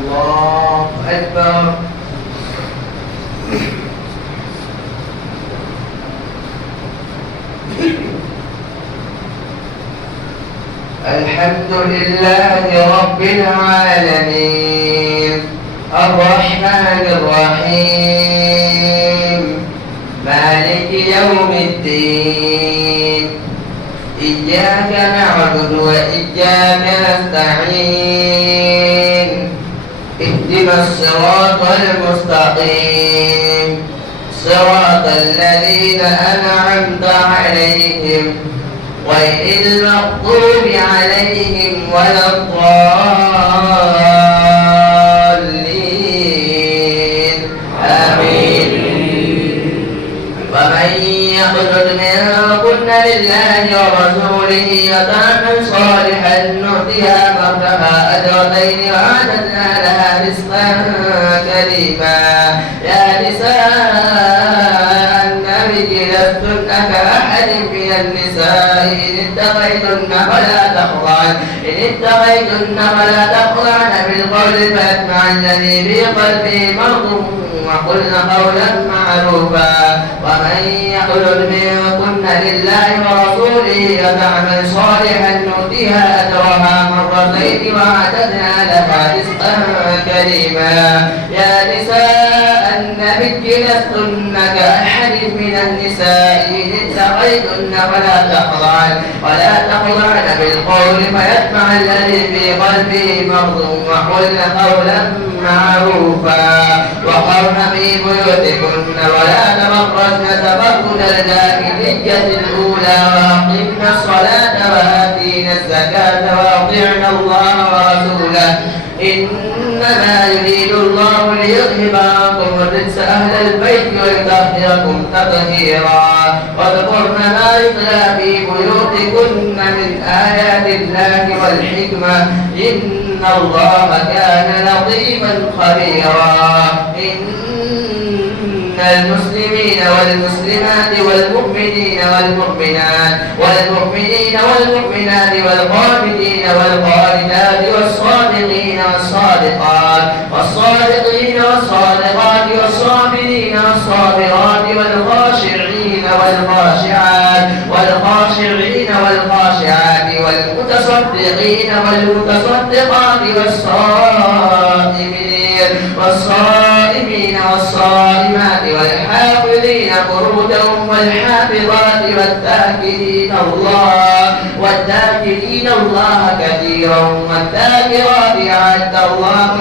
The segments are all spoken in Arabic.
الله أكبر. الحمد لله رب العالمين الرحمن الرحيم مالك يوم الدين إياك نعبد وإياك نستعين اهدنا الصراط المستقيم صراط الذين أنعمت عليهم غير المغضوب عليهم ولا الضالين آمين. ومن يقنت منكن لله ورسوله وتعمل صالحا نؤتها مرتها أجرتين وأعتدنا لها رزقا كريما. يا نساء النبي لستن كأحد من النساء إن اتقيتن فلا تخضعن بالقول فيطمع الذي في قلبه مرض وقلن قولا معروفا. ومن يقنت منكن لله ورسوله وتعمل صالحا نؤتها أجرها مرتين وأعتدنا لها رزقا كريما. يا نساء النبي لستن كأحد من النساء إن اتقيتن ولا تخضعن بالقول فيطمع الذي في قلبه مرض وقلن قولا معروفا. وقرن في بيوتكن ولا تبرجن تبرج الجاهلية الأولى وأقمن الصلاة وآتينا الزكاة وأطعنا الله ورسوله إنما يريد الله ليذهب عنكم الرجس أهل البيت ويطهركم تطهيرا. واذكرن ما يتلى في بيوتكن من آيات الله والحكمة إن الله كان لطيفا خبيرا. إن المسلمين والمسلمات والمؤمنين والمؤمنات والقانتين والقانتات والصادقين والصادقات والصابرين والصابرات والخاشعين والخاشعات والمتصدقين والمتصدقات والصائمين والصائمات والحافظين فروجهم والحافظات والذاكرين الله كثيرا والذاكرات أعد الله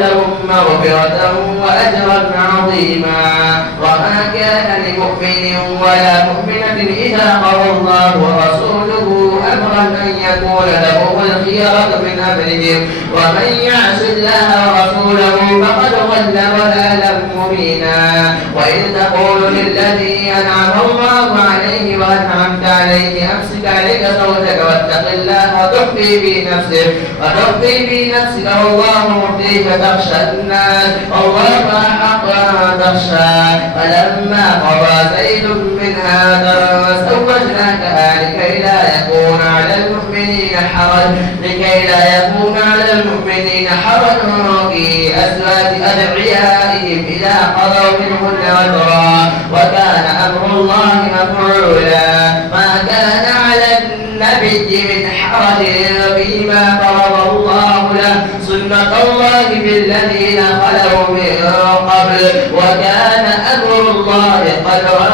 لهم مغفرة وأجرا عظيما. وما كان لمؤمن ولا مؤمنة إذا قضى الله ورسوله أمرا أن يكون لهم الخيرة من أمرهم ومن يعص الله ورسوله فقد ضل ضلالا مبينا. وإذ تقول للذي أنعم الله عليه وأنعمت عليه أمسك عليك زوجك واتق الله وتخفي في نفسك والله مبديك تخشى الناس والله أحق أن تخشى. فلما قضى زيد منها وطرا زوجناكها لكي لا يكون على المؤمنين حرج في أزواج أدعيائهم إذا قضوا منهن وطرا وكان أمر الله مفعولا. ما كان على النبي من حرج فيما فرض الله له سنة الله بالذين خلوا من قبل وكان أمر الله قدرا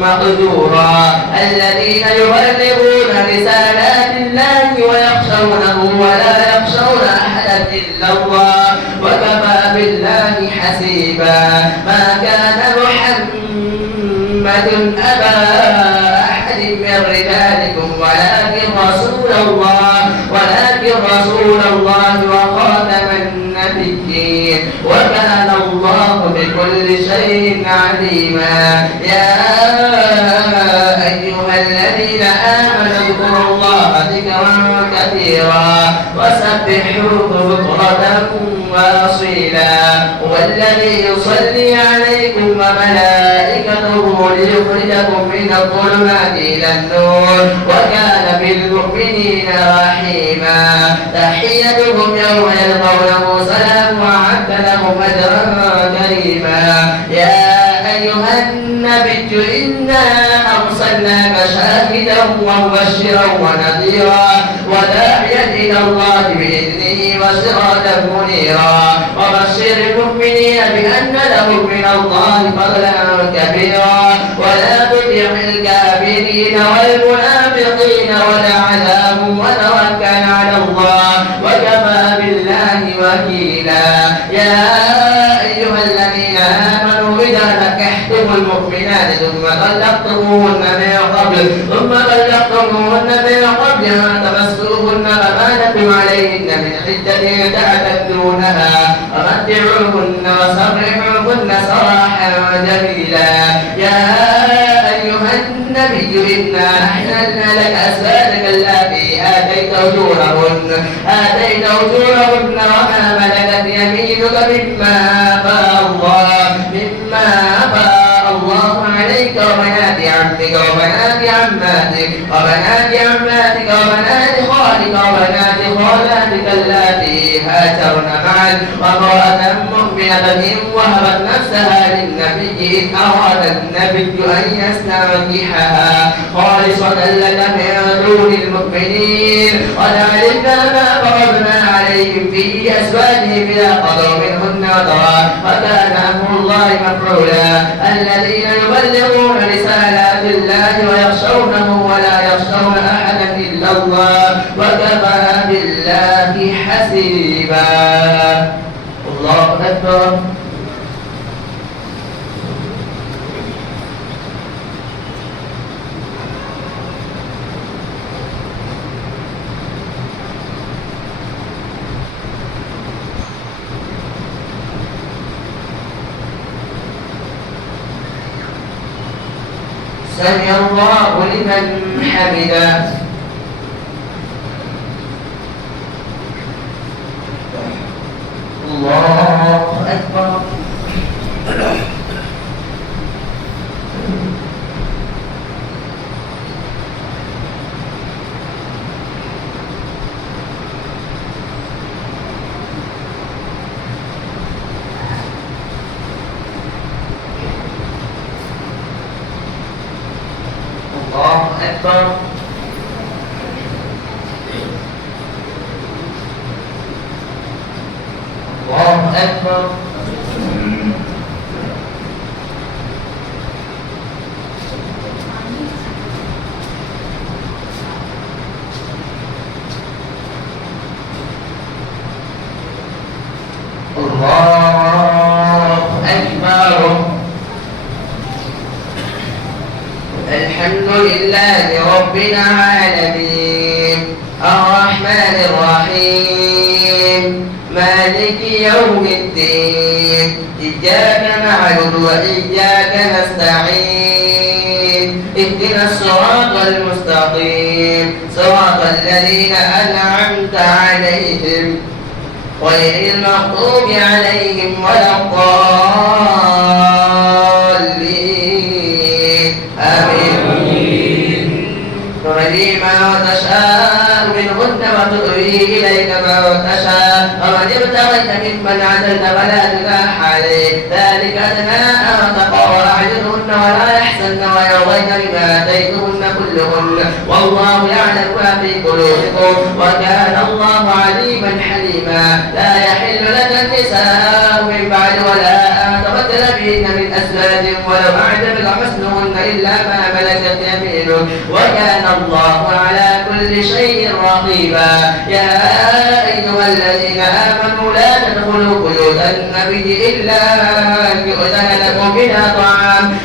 مقدورا. الذين يبلغون رسالات الله ويخشونه ولا يخشون أحدا إلا الله وكفى بالله حسيبا. ما كان محمد أبا أحد من رجالكم ولكن رسول الله وخاتم النبيين وكان الله بكل شيء عليما. يا أيها الذين آمنوا اذكروا الله ذكرا كثيرا وسبحوه بكرة وأصيلا. هو الذي يصلي عليكم وملائكته ليخرجكم من الظلمات إلى النور وكان بالمؤمنين رحيما تحيتهم يوم يلقونه سلام وأعد لهم أجرا كريما يا أيها النبي إنا أرسلناك شاهدا ومبشرا ونذيرا وداعيا إلى الله بإذنه وسراجا منيرا وبشر المؤمنين بأن لهم من الله فضلا كبيرا ولا تطع الكافرين والمنافقين ولعنهم وتوكل على الله وكفى بالله وكيلا يا أيها الذين آمنوا إذا نكحتم المؤمنات ثم طلقتموهن من قبل أن تمسوهن فما لكم عليهن من عدة تعتدونها فمتعوهن وسرحوهن سراحا جميلا يا أيها النبي إنا أحللنا لك أزواجك اللاتي آتيت أجورهن وما ملكت يمينك مما أفاء الله عليك وبنات عمك وبنات عماتك وبنات خالك وبنات خالاتك اللاتي هاجرن معك وامرأة مؤمنة إن وهبت نفسها للنبي إن أراد النبي أن يستنكحها خالصة لك من دون المؤمنين قد علمنا ما فرضنا عليهم في أزواجهم إذا قضوا منهن وطرا وكان أمر الله مفعولا الذين يبلغون رسالات الله ويخشونه ولا يخشون أحدا إلا الله وكفى بالله حسيبا الله أكبر سمع الله لمن حمده الله أكبر الله أكبر الله أكبر الله أكبر الحمد لله رب العالمين الرحمن الرحيم مالك يوم الدين إياك نعبد وإياك نستعين اهدنا الصراط المستقيم صراط الذين أنعمت عليهم غير المغضوب عليهم ولا الضالين آمين تهدي من تشاء منهن وتؤوي إليك من تشاء ومن ابتغيت ممن عدلت فلا جناح عليه ذلك أدنى أن تقر أعينهن ولا يحزن ويرضين بما آتيتهن كلهن والله يعلم ما في قلوبكم وكان الله عليما حليما لا يحل لك النساء من بعد ولا أن تبدل بهن من أزواج ولو أعجبك حسنهن إلا ما ملكت يمينك وكان الله على كل شيء رقيبا يا أيها الذين آمنوا لا تدخلوا بيوت النبي إلا أن يؤذن لكم إلى طعام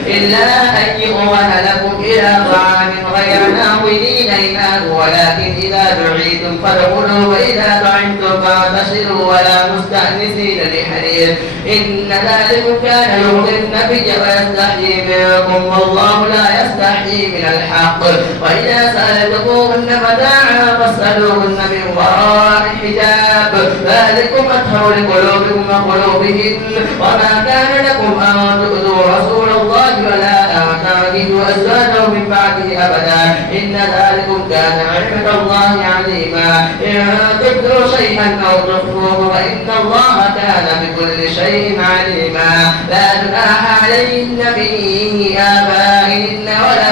غير ناظرين إناه ولكن إذا دعيتم فادخلوا وإذا طعمتم فاعتشروا ولا مستأنسين لحديث إن ذلكم كان يؤذي النبي ويستحيي منكم والله لا يستحيي من الحق وإذا سألتموهن متاعا فاسألوهن من وراء حجاب ذلكم أطهر لقلوبكم وقلوبهن وما كان لكم أن تؤذوا رسول الله ولا أن تنكحوا أزواجه من بعده أبدا إن ذلكم كان عند الله عليما إن تبدوا شيئا أو تخفوه فإن الله كان بكل شيء عليما لا جناح عليهن في آبائهن ولا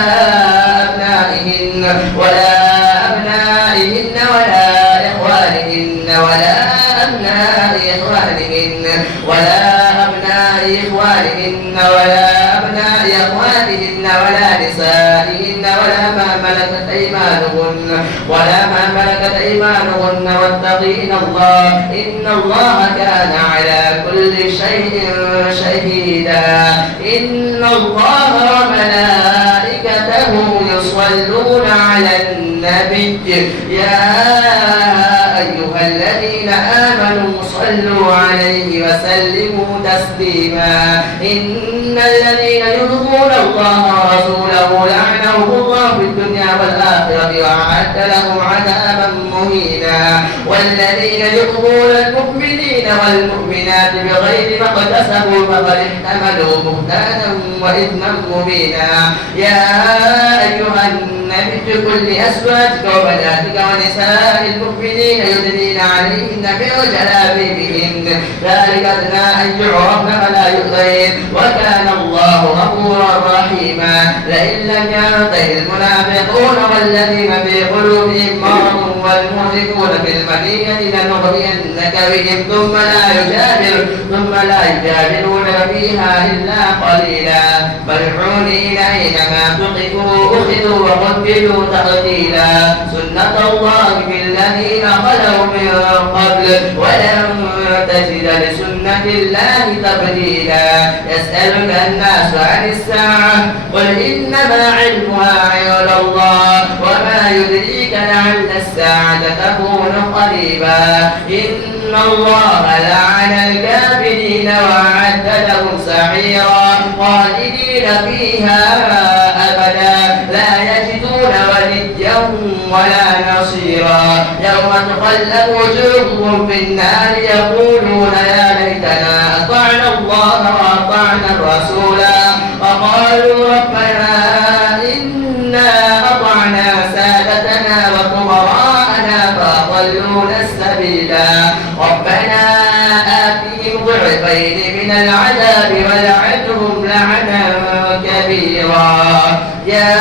أبنائهن ولا إخوانهن ولا أبناء إخوانهن ولا نسائهن ولا ما ملكت أيمانهن واتقين الله إن الله كان على كل شيء شهيدا إن الله وملائكته يصلون على النبي يا أيها الذين آمنوا صلوا عليه وسلموا تسليما إن الذين يؤذون الله ورسوله لعنهم الله في الدنيا والآخرة وأعد لهم عذابا مهينا والذين يؤذون المؤمنين والمؤمنات بغير ما اكتسبوا فقد احتملوا بهتانا وإثما مبينا يا أيها النبي قل لأزواجك وبناتك ونساء المؤمنين يدنين عليهن من جلابيبهن ذلك أدنى أن يعرفن فلا يؤذين وكان الله غفورا رحيما لئن لم ينته المنافقون والذين في قلوبهم مرض والمشركون في المدينة لنغرينك بهم ثم لا يجادلون فيها إلا قليلا ملعونين أينما ثقفوا أخذوا وقتلوا تقتيلا سنة الله في الذين خلوا من قبل ولن تجد لسنة الله تبديلا يسألك الناس عن الساعة قل إنما علمها عند الله وما يدريك لعل الساعة تكون قريبا إن الله لعن الكافرين وأعد لهم سعيرا خالدين فيها أبدا لا يجدون وليا ولا نصيرا يوم تقلب وجوههم في النار يقولون يا ليتنا أطعنا الله وأطعنا الرسولا وقالوا ربنا إنا أطعنا سادتنا وكبراءنا فأضلونا السبيلا ربنا آتهم ضعفين من العذاب ولعنهم لعنا كبيرا يا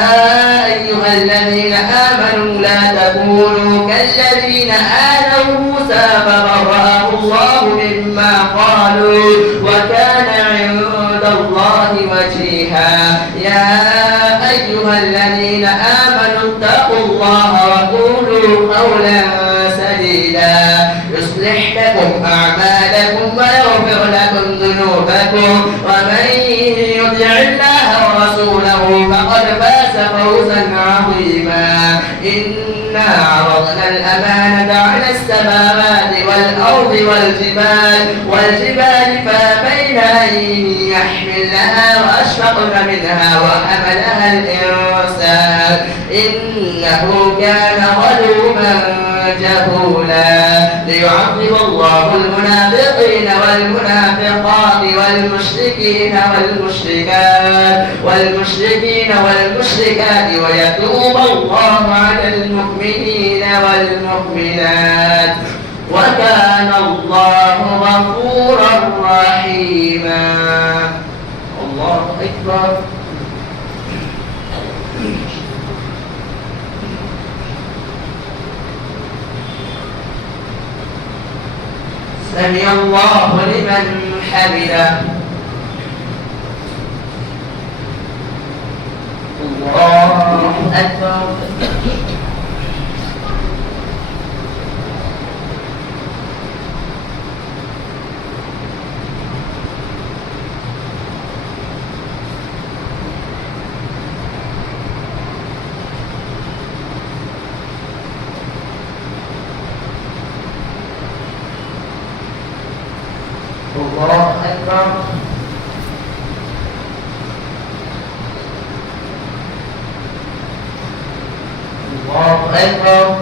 أيها الذين آمنوا لا تكونوا كالذين آذوا موسى فبرأه الله مما قالوا وكان عند الله وجيها يا أيها الذين آمنوا اتقوا الله وقولوا قولا سديدا يصلح لكم أعمالكم ويغفر لكم ذنوبكم ومن يطع الله ورسوله فقد فاز فوزا عظيما إنا عرضنا الأمانة على السماوات والأرض والجبال فأبين أن يحملنها وأشفقن منها وحملها الإنسان إنه كان ظلوما جهولا ليعذب الله المنافقين والمنافقات والمشركين والمشركات ويتوب الله على المؤمنين والمؤمنات وكان الله غفورا رحيما الله أكبر سمع الله لمن حمده الله أكبر الله أكبر الله أكبر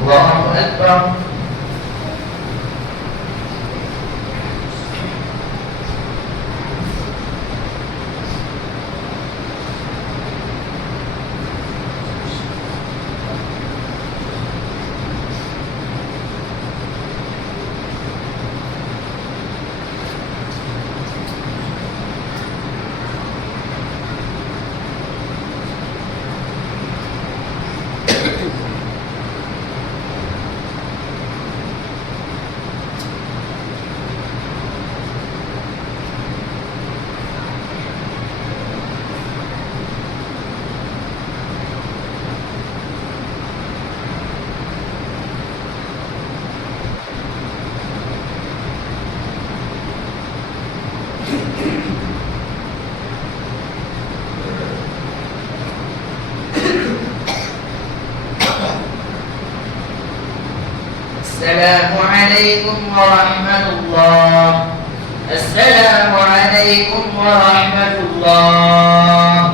الله أكبر عليكم ورحمة الله. السلام عليكم ورحمة الله.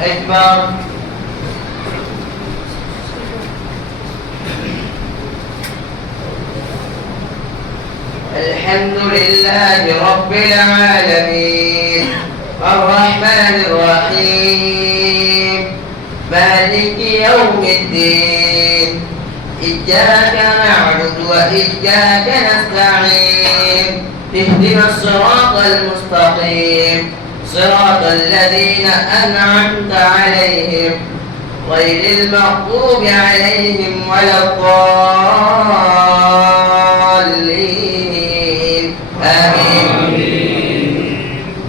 أكبر. الحمد لله رب العالمين الرحمن الرحيم مالك يوم الدين إياك نعبد وإياك نستعين اهدنا الصراط المستقيم صراط الذين أنعمت عليهم غير المغضوب عليهم ولا الضالين آمين.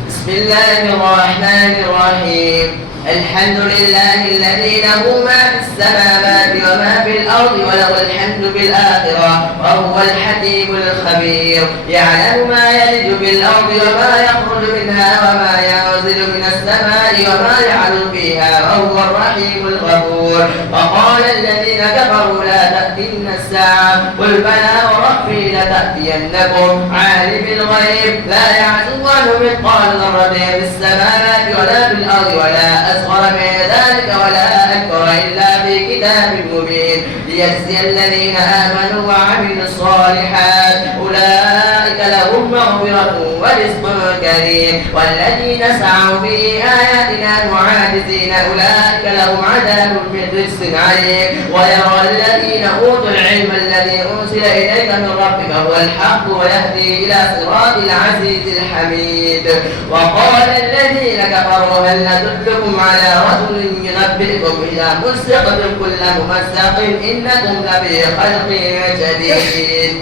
بسم الله الرحمن الرحيم الحمد لله الذي له ما في السماوات وما في الأرض وله الحمد بالآخرة وهو الحكيم الخبير يعلم ما يلج في الأرض وما يخرج منها وما ينزل من السماء وما يعلو فيها وهو الرحيم الغفور. وقال الذين كفروا لا تأتينا الساعة قل بلى وربي لتأتينكم عالم الغيب لا يعزو عنه مثقال ذرة في السماوات ولا في الأرض ولا أصغر من ذلك ولا أكبر إلا في كتاب مبين ليجزي الذين آمنوا وعملوا الصالحات أولئك لهم مغفرة ورزق كريم والذين سعوا في آياتنا معاجزين أولئك لهم عذاب من رجس عليم ويرى الذين أوتوا العلم الذي أنزل إليك من ربك هو الحق ويهدي إلى صراط العزيز الحميد. وقال الذين كفروا هل ندلكم على رجل ينبئكم إذا مزقتم كل ممزق إنكم لفي خلق جديد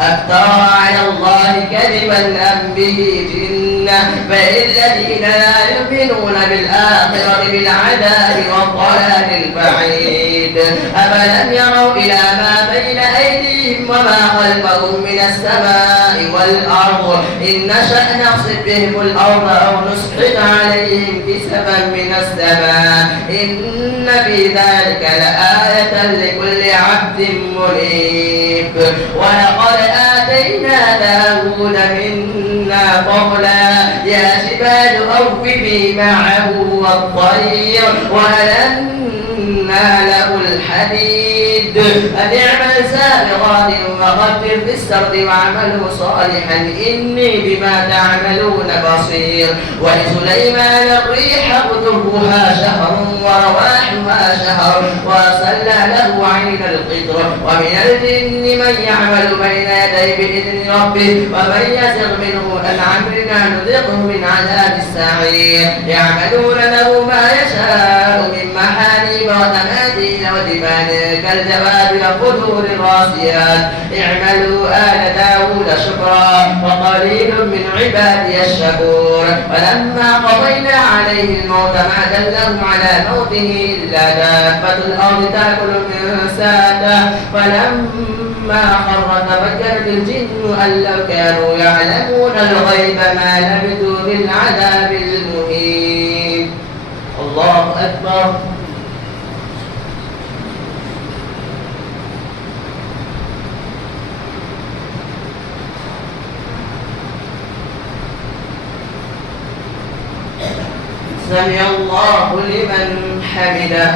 أفترى على الله كذبا أم به جنة بل الذين لا يؤمنون بالآخرة بالعذاب والضلال البعيد. أفلم يروا إلى ما بين أيديهم وما خلفهم من السماء والأرض إن نشأ نخسف بهم الأرض أو نسقط عليهم كسفا من السماء إن في ذلك لآية لكل عبد منيب. ولقد آتينا داود منا فضلا يا جبال أوبي معه والطير وألنا له الحديد أن اعمل سابغات وقدر في السرد واعملوا صالحا إني بما تعملون بصير. ولسليمان الريح غدوها شهر ورواحها شهر وأرسلنا له عين القطر ومن الجن من يعمل بين يديه بإذن ربه ومن يزغ منه عن أمرنا نذقه من عذاب السعير. يعملون له ما يشاء من محاريب وتماثيل وجفان كالجواب وقدور الراسيات اعملوا آل داود شكرا وقليل من عبادي الشكور. ولما قضينا عليه الموت ما دلهم على موته إلا دابة الأرض تأكل من ساته فلما خر تفكرت الجن أن لو كانوا يعلمون الغيب ما لبثوا في العذاب المهين. الله أكبر. سمع الله لمن حمده.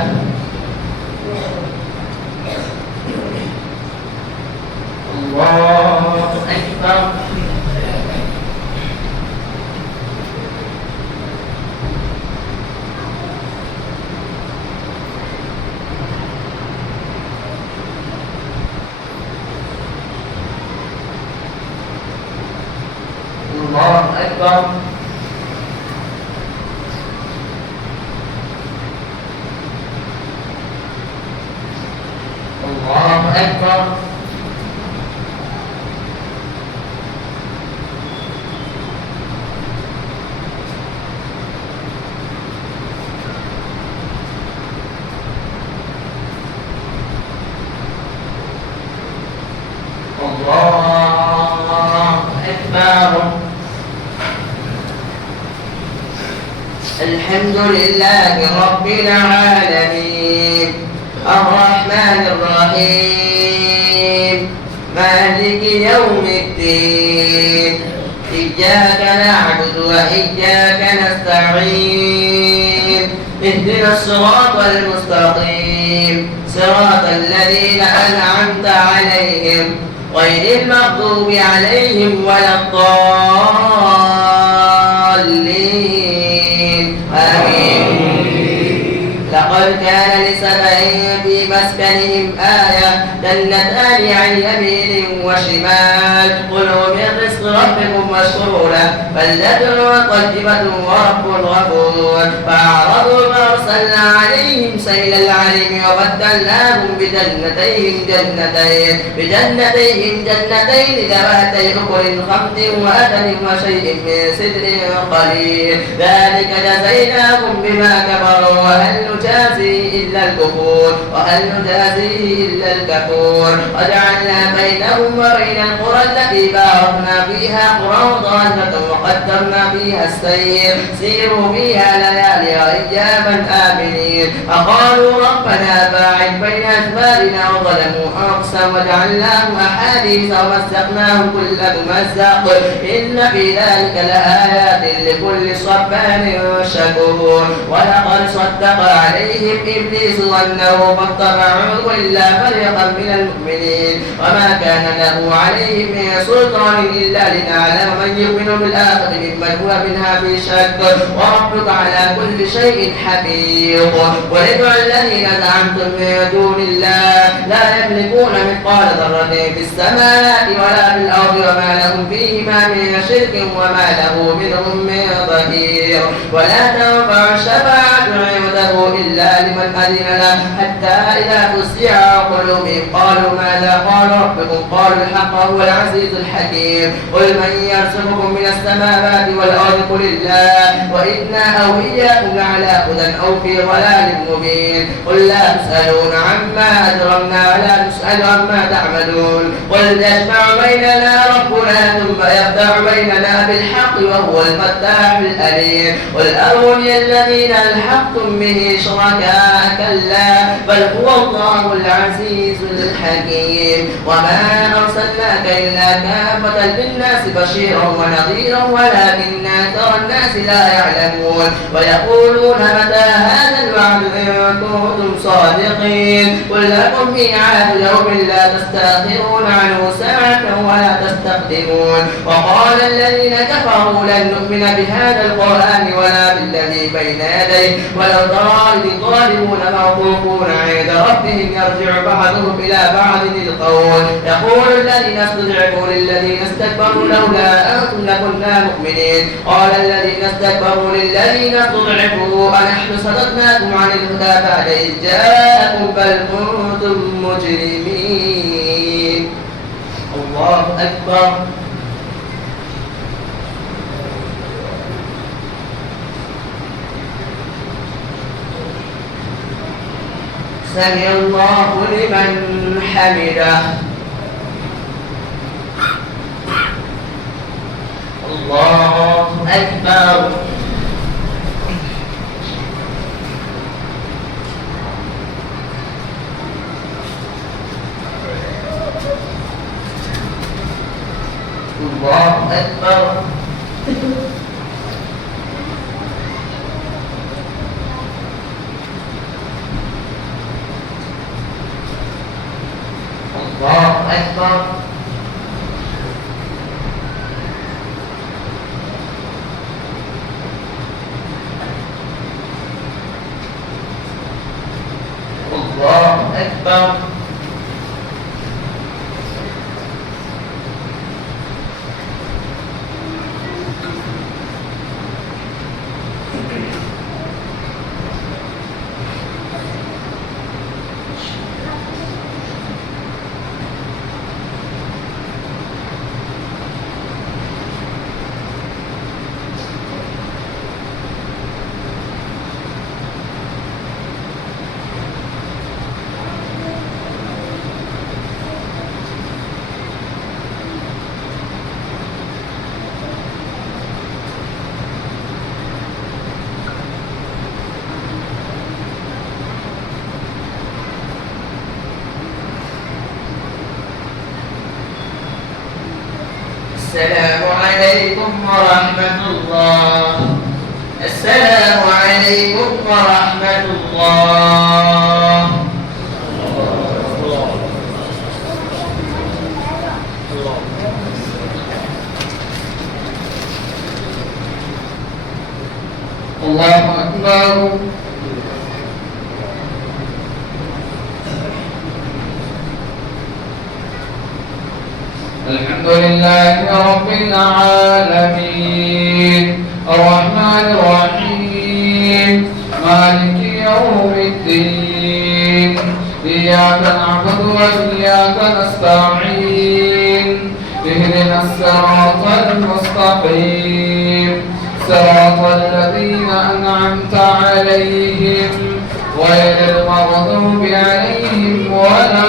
الله أكبر. الله أكبر. أكبر. الله أكبر. الحمد لله رب العالمين الرحمن الرحيم مالك يوم الدين إياك نعبد وإياك نستعين اهدنا الصراط المستقيم صراط الذين أنعمت عليهم غير المغضوب عليهم ولا الضالين آمين. لقد كان لسبع في مسكنهم آية جنتان عن يمين وشمال كلوا من رزق ربكم واشكروا له بلدة طيبة ورب غفور فأعرضوا فأرسلنا عليهم سيل العرم وبدلناهم بجنتين ذواتي أكل خمط وأثل وشيء من سدر قليل ذلك جزيناهم بما كفروا وهل نجازي إلا الكفور وجعلنا بينهم وبين القرى التي باركنا فيها قرى ضالة وقدرنا فيها السير سيروا فيها ليالي وأياما آمنين فقالوا ربنا باعد بين أسفارنا وظلموا أنفسهم وجعلناهم أحاديث ومزقناهم كل ممزق إن في ذلك لآيات لكل صبار شكور ولقد صدق عليهم إبليس ظنه فاتبعوه إلا فريقا من المؤمنين وما كان له عليهم من سلطان إلا لنعلم من يؤمن بالآخرة ممن هو منها في شك وربك على كل شيء حفيظ وادعوا الذين زعمتم من دون الله لا يملكون مثقال ذرة في السماء ولا في الأرض وما لهم فيهما من شرك وما له منهم من ظهير ولا تنفع الشفاعة عنده إلا لمن أذن له حتى إذا فزع قلوبهم قالوا ماذا قال ربكم قالوا الحق هو العزيز الحكيم قل من يرزقكم من السماوات والأرض قل الله وإنا أو إياكم لعلى هدى أو في ضلال مبين قل لا تسألون عما أجرمنا ولا نسأل عما تعملون قل يجمع بيننا ربنا ثم يفتح بيننا بالحق وهو الفتاح الأليم قل أروني الذين ألحقتم به شركاء كلا بل هو الله العزيز الحكيم وما أرسلناك إلا كافة للناس بشيرا ونذيرا ولكن أكثر الناس لا يعلمون ويقولون متى هذا الوعد إن كنتم صادقين قل لكم ميعاد يوم لا تستأخرون عنه ساعة ولا تستقدمون وقال الذين كفروا لن نؤمن بهذا القرآن ولا بالذي بين يديه ولو ترى إذ الظالمون موقوفون عند ربهم يرجع بعضهم إلى بعض القول يقول الذين استضعفوا للذين استكبروا لولا أنتم لكنا مؤمنين قال الذين استكبروا للذين استضعفوا أنحن صددناكم عن الهدى بعد إذ جاءكم بل كنتم مجرمين. الله أكبر. سمع الله لمن حمده. الله أكبر. الله أكبر. الله أكبر. الله أكبر. السلام عليكم ورحمة الله. السلام عليكم ورحمة الله. الله أكبر. الحمد لله رب العالمين الرحمن الرحيم مالك يوم الدين إياك نعبد وإياك نستعين اهدنا الصراط المستقيم صراط الذين أنعمت عليهم غير المغضوب عليهم ولا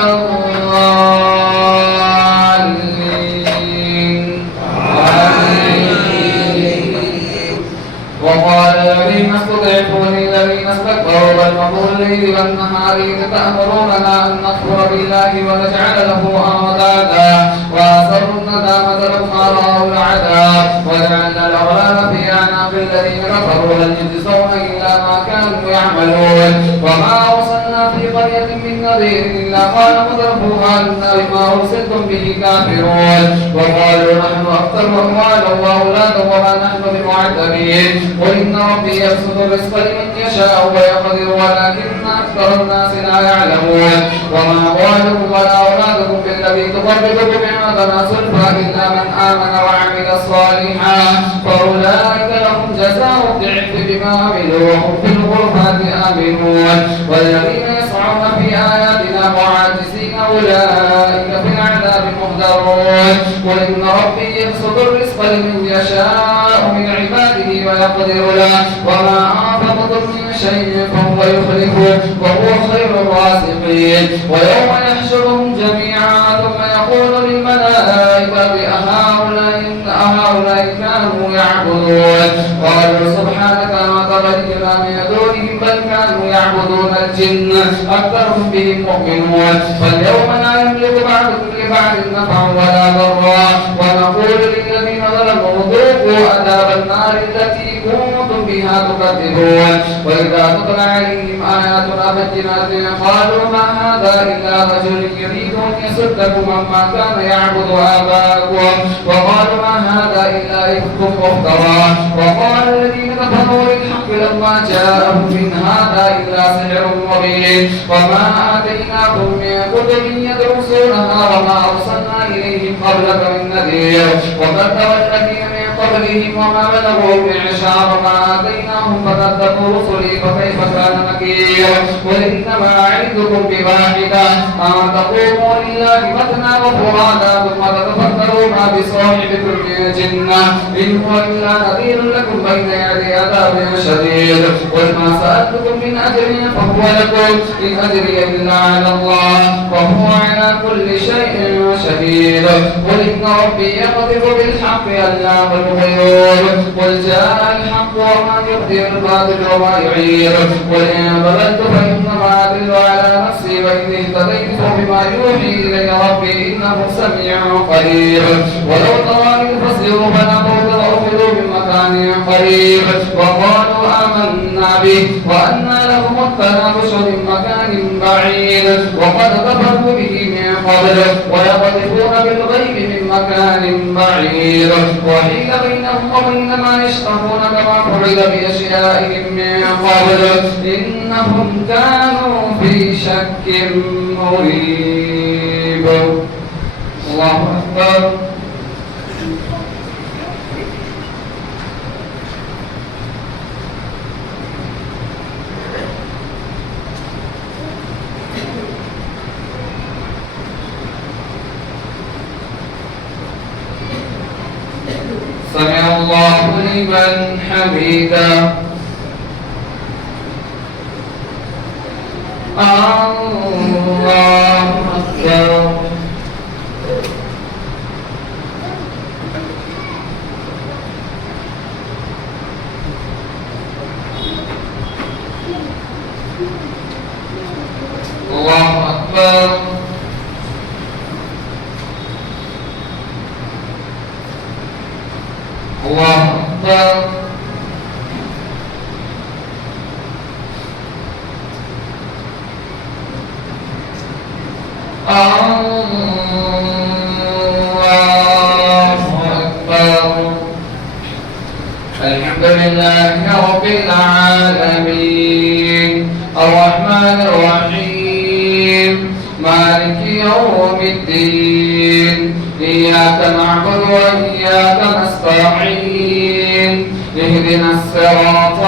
وقال الذين استضعفوا للذين استكبروا بل مكر الليل والنهار إذ تأمروننا أن نكفر بالله ونجعل له أندادا وأسروا الندامة لما رأوا العذاب وجعلنا الأغلال في أعناق الذين كفروا هل يجزون إلا ما كانوا يعملون وما أرسلنا في قرية من نذير إلا قال مترفوها إنا بما أرسلتم به كافرون وقالوا نحن أكثر أموالا وأولادا وما نحن بمعذبين قل إن ربي يبسط الرزق لمن يشاء ويقدر ولكن أكثر الناس لا يعلمون وما أموالكم ولا أولادكم بالذي تقربكم عندنا زلفى إلا من آمن وعمل صالحا فأولئك لهم جزاء الضعف بما عملوا وهم في الغرفات آمنون والذين يسعون في آياتنا معاجزين أولئك في العذاب محضرون قل إن ربي يبسط الرزق لمن يشاء من عباده ويقدر له وما أنفقتم من شيء فهو يخلفه وهو خير الرازقين ويوم يحشرهم جميعا ثم يقول للملائكة أهؤلاء كانوا يعبدون قالوا سبحانك ما تركنا من دونهم بل كانوا يعبدون الجن أكثرهم بهم مؤمنون فاليوم لا يملك بعضكم لبعض نفعا ولا ضرا ونقول للذين ظلموا ذوقوا عذاب النار التي كنتم بها تكذبون وإذا تتلى عليهم آياتنا بينات قالوا ما هذا إلا رجل يريد أن يصدكم عما كان يعبد آباؤكم وقالوا ما هذا إلا إفك مفترى وقال الذين كفروا للحق لما جاءهم إن هذا إلا سحر مبين وما آتيناكم من كتب يدرسونها وما أرسلنا إليهم قبلك من نذير وكذب الذين من قبلهم وما بلغوا معشار ما آتيناهم فكذبوا رسلي فكيف كان نكير قل إنما أعدكم بواحدة أن تقوموا لله مثنى وفرادا ثم تتفكروا ما بصاحبكم من جنة إن هو إلا نذير لكم بين يدي عذاب شديد قل ما سألتكم من أجر فهو لكم إن أجري إلا على الله وهو على كل شيء شهيد قل إن ربي يقذف بالحق علام الغيوب قل جاء الحق وما يبدئ الباطل وما يعيد قل إن ضللت فإنما أضل على نفسي وإن اهتديت فبما يوحي إلي ربي إنه سميع قريب ولو ترى إذ فزعوا فنادوا فأخذوا من مكان قريب وقالوا آمنا به وأنى لهم التناقش من مكان بعيد وقد كفروا به من قبل ويقذفون بالغيب من مكان بعيد وحيل بينهم وبين ما يشتهون كما فعل بأشيائهم من قبل إنهم كانوا في شك مريب. الله أكبر. سمع الله لمن حمده. الله أكبر. الله أكبر. الله أكبر. الحمد لله رب العالمين الرحمن الرحيم مالك يوم الدين إياك نعبد وإياك نستعين اهدنا الصراط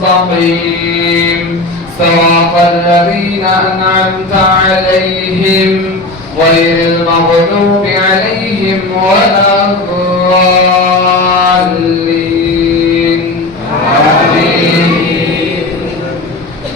المستقيم صراط الذين أنعمت عليهم غير المغضوب عليهم ولا الضالين.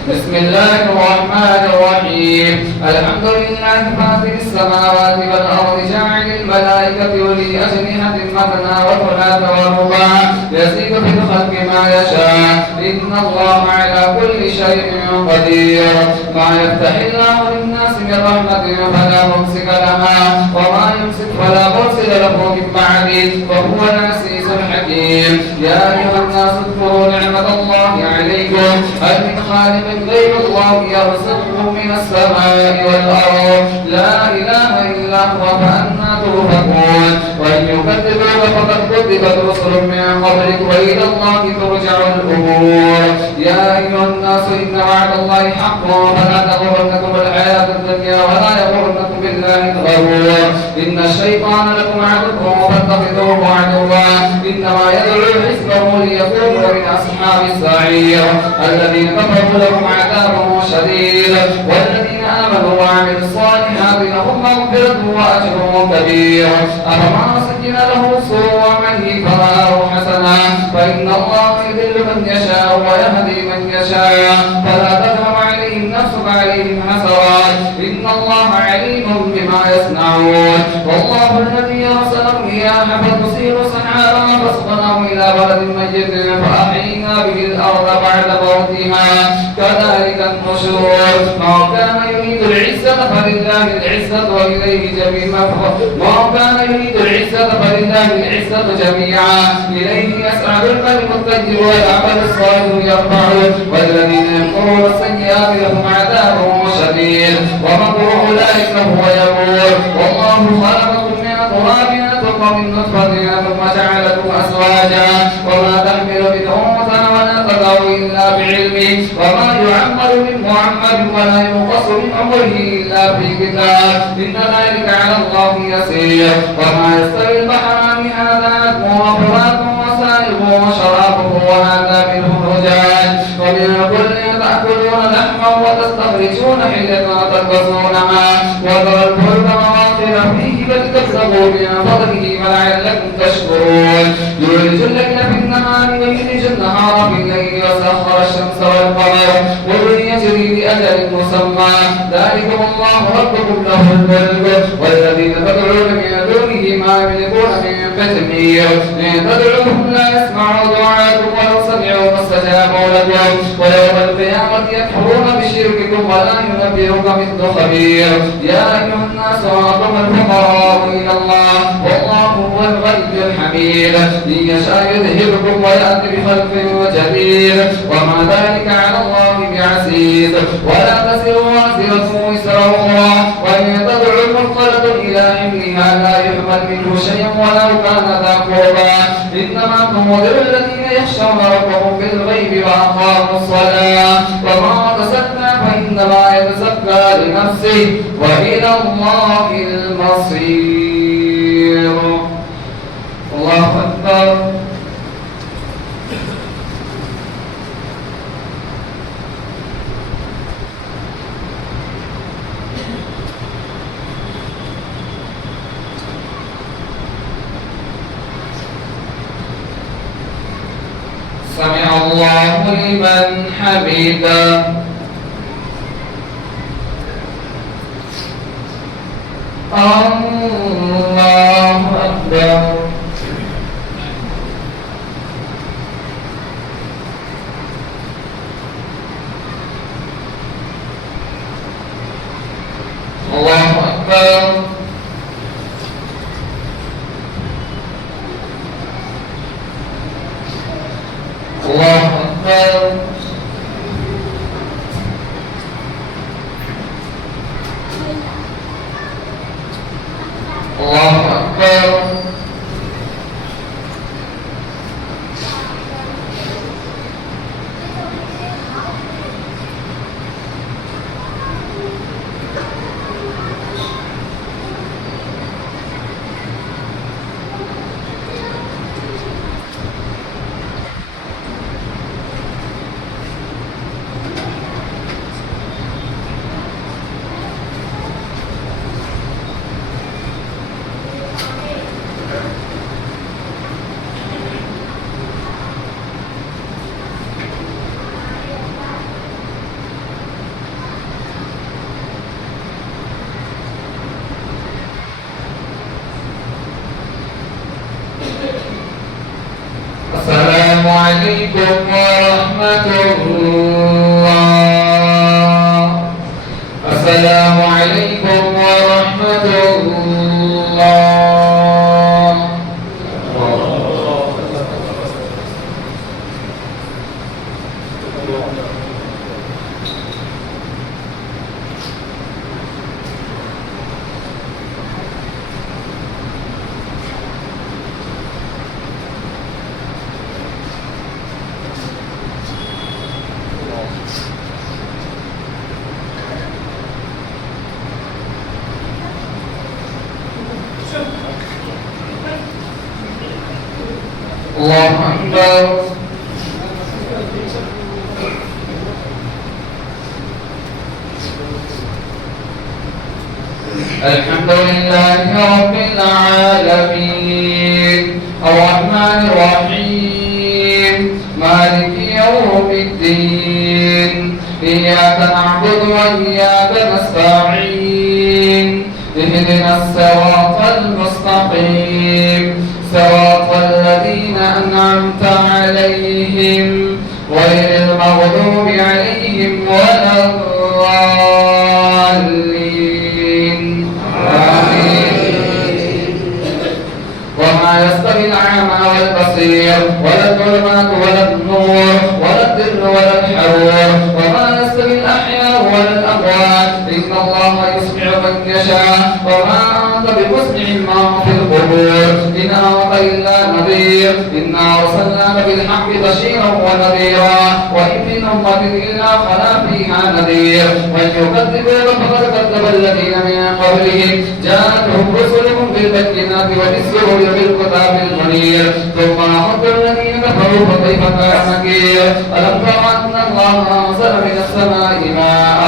بسم الله الرحمن الرحيم الحمد لله فاطر السماوات والأرض جاعل الملائكة أولي أجنحة مثنى وثلاث ورباع يزيد في الخلق ما يشاء إن الله على كل شيء قدير. ما يفتح الله للناس من رحمة فلا ممسك لها وما يمسك فلا مرسل له من بعده وهو العزيز الحكيم. يا أيها الناس اذكروا نعمة الله عليكم هل من خالق غير الله يرزقكم من السماء والأرض لا إله إلا هو فأنى تؤفكون. وإن يكذبوك فقد كذبت رسل من قبلك وإلى الله ترجع الأمور. يا أيها الناس إن وعد الله حق فلا تغرنكم الحياة الدنيا ولا يغرنكم بالله الغرور. إن الشيطان لكم عدو فاتخذوه عدوا إنما يدعو حزبه ليكونوا من أصحاب السعير. الذين كفروا لهم عذاب شديد والذين آمنوا وعملوا الصالحات لهم مغفرة وأجر كبير. أفمن سجن له سوء عمله فرآه حسنا فإن الله يضل من يشاء ويهدي من يشاء فلا تذهب عليهم نفسك عليهم حسرات إن الله عليم بما يصنعون. والله الذي يرسل الرياح فتثير سحابا فسقناه إلى بلد ميت فأحيينا به الأرض بعد موتها كذلك النشور. ما كان يريد العزة فلله العزة وإليه جميعا ما كان يريد العزة فلله العزة جميعا إليه يسعد الكلم الطيب والعمل الصالح يرفعه. والذين يمكرون السيئات لهم عذاب شديد ومكر أولئك هو يبور. والله خلقكم من تراب ثم من نطفة ثم جعلكم أزواجا وما تحمل من أنثى ولا تضع إلا بعلمه وما يعمر من معمر ولا ينقص من عمره إلا في كتاب إن ذلك على الله يسير. وما يستوي البحران هذا عذب وفرات وسائغ وشرابه وهذا منه رجاج ومن كل تأكلون لحما وتستخرجون حلة تلبسونها وترى الفلك مواخر فيه فلتبتغوا من فضله ولعلكم تشكرون. يولج الليل في النهار ويولج النهار في الليل وسخر الشمس والقمر كل يجري لأجل مسمى ذلكم الله ربكم له الملك. والذين تدعون من دونه ما يملكون من قطمير إن تدعوهم لا يسمعوا دعاءكم ولو سمعوا ما استجابوا لكم ويوم القيامة يكفرون بشرككم ولا ينبئك مثل خبير. يا أيها الناس أنتم الفقراء إلى الله والله هو الغني الحميد. إن يشاء يذهبكم ويأتي بخلق جديد وما ذلك على الله بعزيز. ولا تزر وازرة وزر أخرى وإن تدع مثقلة إلى حملها لا يحمل منه شيء ولو كان ذا قربى إنما تنذر الذين يخشون ربهم بالغيب وأقاموا الصلاة وما تزكى فإنما يتزكى لنفسه وإلى الله المصير. الله أكبر. سمع الله لمن حمده. الله أكبر. الله أكبر. السلام عليكم ورحمة الله. السلام عليكم ورحمة الله. الله أكبر. الحمد لله رب العالمين الرحمن الرحيم مالك يوم الدين إياك نعبد وإياك نستعين اهدنا الصراط المستقيم صراط الذين أنعمت عليهم غير المغضوب عليهم ولا الضالين آمين. وما يستوي الأعمى والبصير ولا الظلمات ولا النور ولا الظل ولا الحرور وما يستوي الأحياء ولا الأموات إن الله يسمع من يشاء وما أنت بمسمع من في القبور إن أنت إلا نذير إنا أرسلناك بالحق بشيرا ونذيرا وإن من أمة إلا خلا فيها نذير وإن يكذبوك فقد كذب الذين من قبلهم جاءتهم رسلهم بالبينات وبالزبر بالكتاب المنير ثم أخذ الذين كفروا فكيف كان نكير ألم تر أن الله أنزل من السماء ماء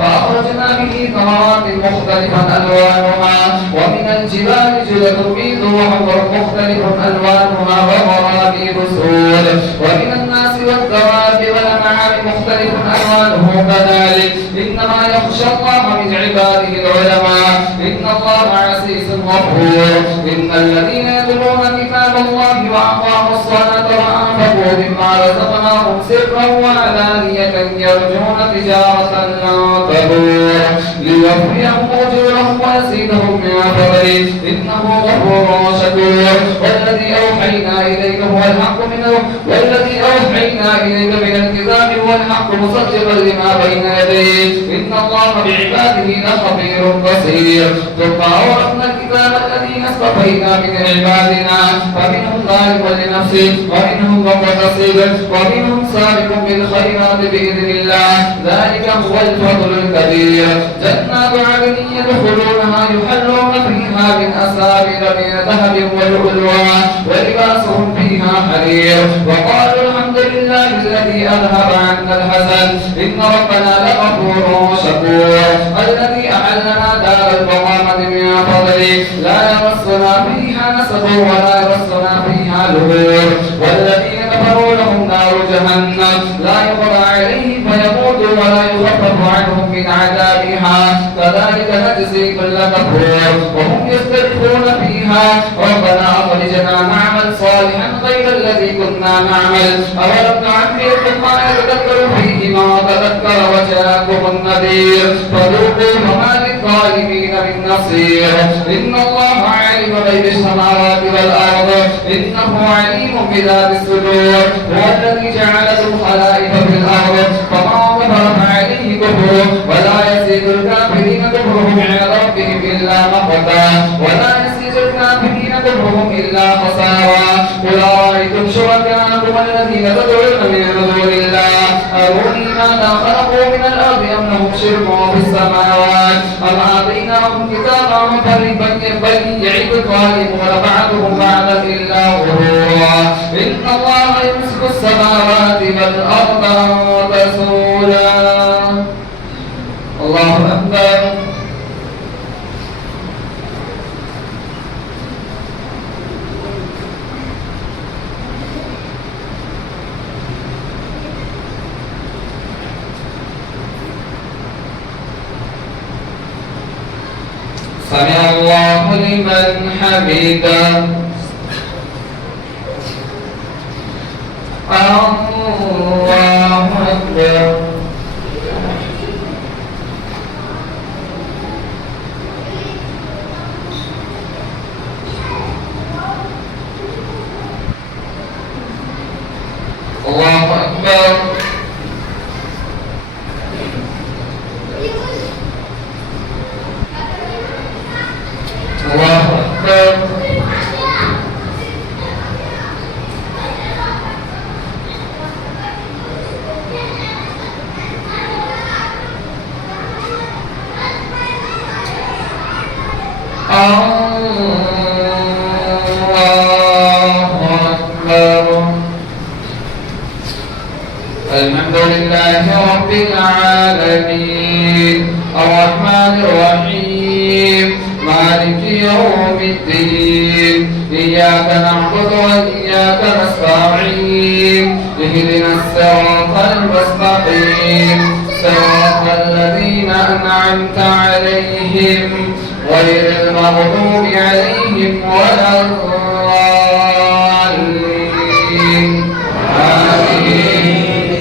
فأخرجنا به ثمرات مختلفا ألوانها ومن الجبال جدد بيض وحمر مختلف ألوانها وغرابيب سود ومن الناس والدواب والأنعام مختلف ألوانه كذلك إنما يخشى الله من عباده العلماء إن الله عزيز غفور إن الذين يتلون كتاب الله وأقاموا الصلاة وأنفقوا مما رزقناهم سرا وعلانية يرجون تجارة لن تبور ليوفيهم أجورهم ويزيدهم من فضله إنه غفور شكور والذي أوحينا إليك هو الحق والذي أوحينا إليك من الكتاب هو الحق مصدقا لما بين يديه إن الله بعباده لخبير بصير ثم أورثنا الكتاب الذين اصطفينا من عبادنا فمنهم ظالم لنفسه ومنهم مقتصد ومنهم سابق بالخيرات بإذن الله ذلك هو الفضل الكبير جنات عدن يدخلونها يحلون فيها من أساور من ذهب ولؤلؤا ولباسهم فيها حرير وقالوا الحمد لله الذي أذهب عنا الحزن إن ربنا لغفور شكور الذي أحلنا دار القوامة من فضله لا يمسنا فيها نسب ولا يمسنا فيها لغور والذين كفروا لهم نار جهنم لا يقضى عليهم فيموتوا ولا يخفف عنهم من عذابها كذلك نجزي كل كفور وهم يسترخون فيها ربنا أخرجنا نعمل صالحا غير الذي كنا نعمل أولم نعمركم ما يتذكر فيه ما تذكر وجاءكم النذير فذوقوا فما للظالمين من نصير إن الله عالم غيب السماوات والأرض إنه عليم بذات الصدور هو الذي جعلكم خلائف في الأرض فمن كفر فعليه كفره ولا يزيد الكافرين كفرهم عند ربهم إلا مقتا ولا يزيد الكافرين كفرهم إلا خسارا قل أرأيتم شركاءكم الذين تدعون من دون الله أروني ماذا خلقوا من الأرض أم لهم شرك في السماوات أم آتيناهم كتابا فليعد الظالمون بعضهم بعضا إلا غرورا إن الله يمسك السماوات والأرض أن تزولا الله أكبر. سمع الله لمن حمده الله أكبر. الله أكبر. الله أكبر. الحمد لله رب العالمين الرحمن الرحيم مالك يوم الدين إياك نعبد وإياك نستعين اهدنا الصراط المستقيم صراط الذين أنعمت عليهم غير المغضوب عليهم ولا الضالين آمين.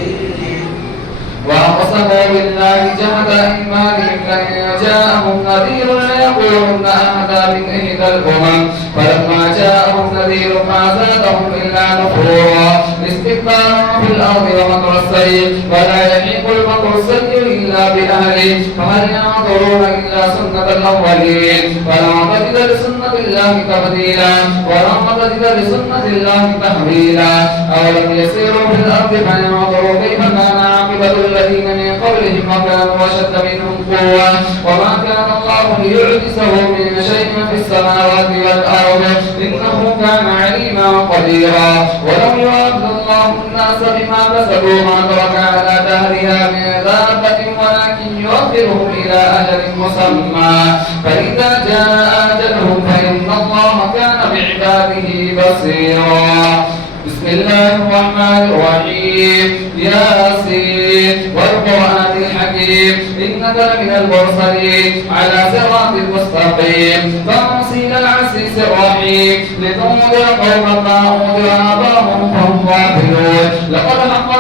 وأقسموا بالله جهد أيمانهم لئن جاءهم نذير ليقولن أهدى من إحدى الأمم فلما جاءهم نذير ما زادهم إلا نفورا استكبارا في الأرض ومكر السيء ولا يحيق المكر السيء إلا بأهله فهل ينظرون إلا سنة الأولين فلا تجد لسنة الله تبديلا ولا تجد لسنة الله تحويلا أولم يسيروا في الأرض فينظروا كيف كان عاقبة الذين من قبلهم وكانوا أشد منهم قوة وما كان الله ليعجزه من شيء في السماوات والأرض إنه كان عليما قديرا ولو يؤاخذ الله الناس بما كسبوا ما ترك على دهرها من دابة ولكن يؤخرهم إلى أجل مسمى فإذا جاء أجلهم فإن الله كان بعباده بصيرا. بسم الله الرحمن الرحيم ياسين والقرآن الحكيم إنك لمن المرسلين على صراط مستقيم تنزيل العزيز الرحيم لتنذر قوما ما أنذر آباؤهم فهم غافلون لقد حق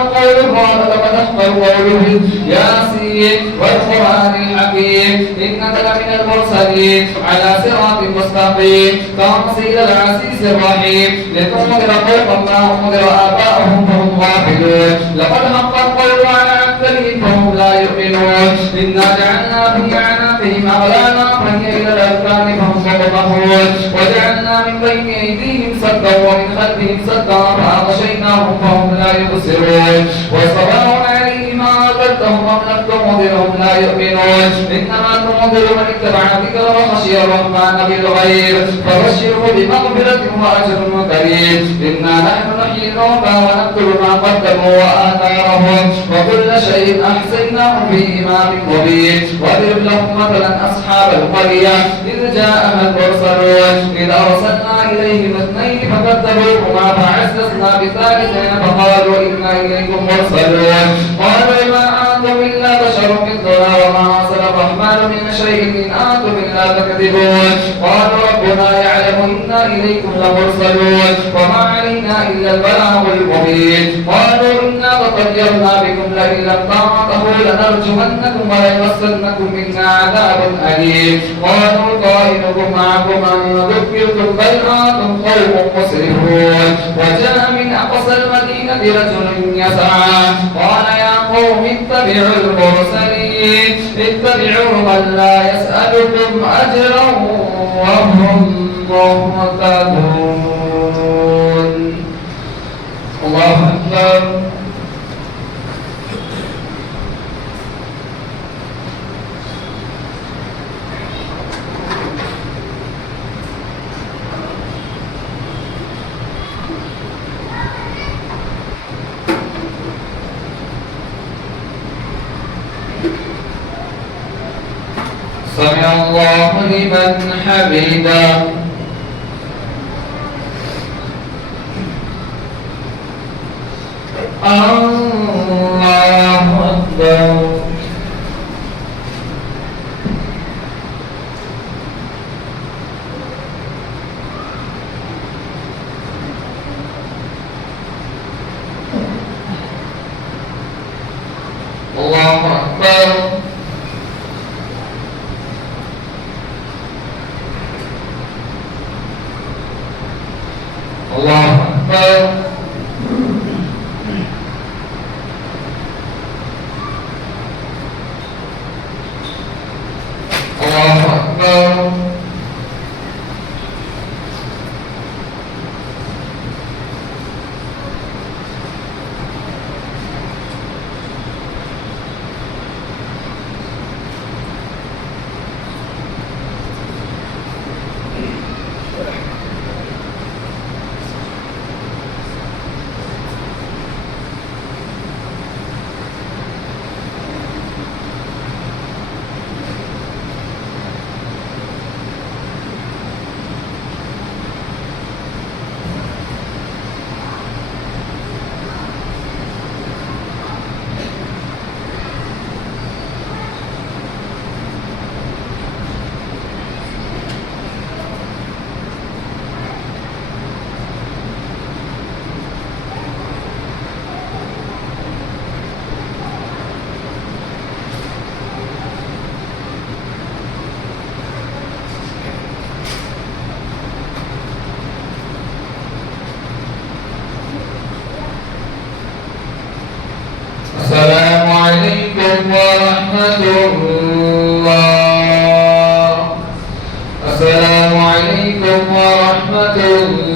القول ياسين والقرآن الحكيم إنك لمن المرسلين على صراط مستقيم تنزيل العزيز الرحيم لتنذر قوما ما أنذر آباؤهم فهم غافلون لقد حق القول على أكثرهم فهم لا يؤمنون إنا جعلنا في أعناقهم أغلالا فهي إلى الأذقان فهم مقمحون وجعلنا من بين أيديهم سدا ومن خلفهم سدا فأغشيناهم فهم لا يبصرون وسواء عليهم أنذرتهم أم لم تنذرهم لا يؤمنون إنما تنذر من اتبع الذكر وخشي الرحمن بالغيب فبشره بمغفرة وأجر كريم. إنا نحن نحيي الموتى ونكتب ما قدموا وآثارهم وكل شيء أحصيناه في إمام مبين. واضرب لهم مثلا أصحاب القرية إذ جاءها المرسلون إذ أرسلنا إليهم اثنين فكذبوهما فعززنا بثالث فقالوا إنا إليكم مرسلون قالوا ما أنتم إلا بشر مثلنا وما أرسل الرحمن من شيء إن أنتم إلا تكذبون قالوا ربنا يعلم إنا إليكم لمرسلون وما علينا إلا البلاغ المبين. قالوا إنا تطيرنا بكم لئن لم تنتهوا لنرجمنكم وليمسنكم منا عذاب أليم. قالوا طائركم معكم أن ذكرتم بل أنتم قوم مسرفون. وجاء من أقصى المدينة رجل يسعى قال يا قوم اتبعوا المرسلين اتبعوا من لا يسألكم أجرا وهم مهتدون. الله أكبر. سمع الله لمن حمده. الله أكبر. أكبر الله أكبر الله أكبر السلام عليكم ورحمة الله. السلام عليكم ورحمة الله.